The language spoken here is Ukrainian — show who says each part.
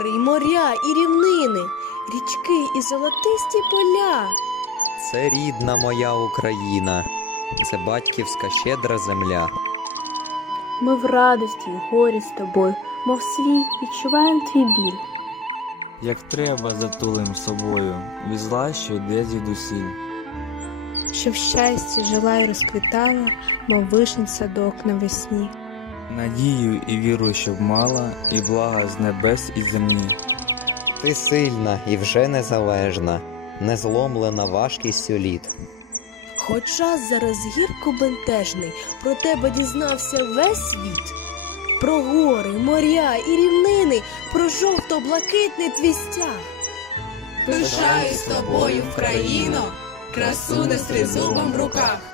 Speaker 1: гори, й моря, і рівнини, річки і золотисті поля.
Speaker 2: Це рідна моя Україна, це батьківська щедра земля.
Speaker 3: Ми в радості й горі з тобою, мов свій, відчуваєм твій біль.
Speaker 4: Як треба затулим собою, від зла, що йде звідусіль.
Speaker 5: Що в щасті жила й розквітала, мов вишень садок навесні.
Speaker 4: Надію і віру, щоб мала, і блага з небес і землі.
Speaker 2: Ти сильна і вже незалежна, не зломлена важкістю літ.
Speaker 1: Хоч час зараз гірко бентежний, про тебе дізнався весь світ. Про гори, моря і рівнини, про жовто-блакитний твій стяг.
Speaker 6: Пишаюсь тобою, Вкраїно, красу нести зубом в руках.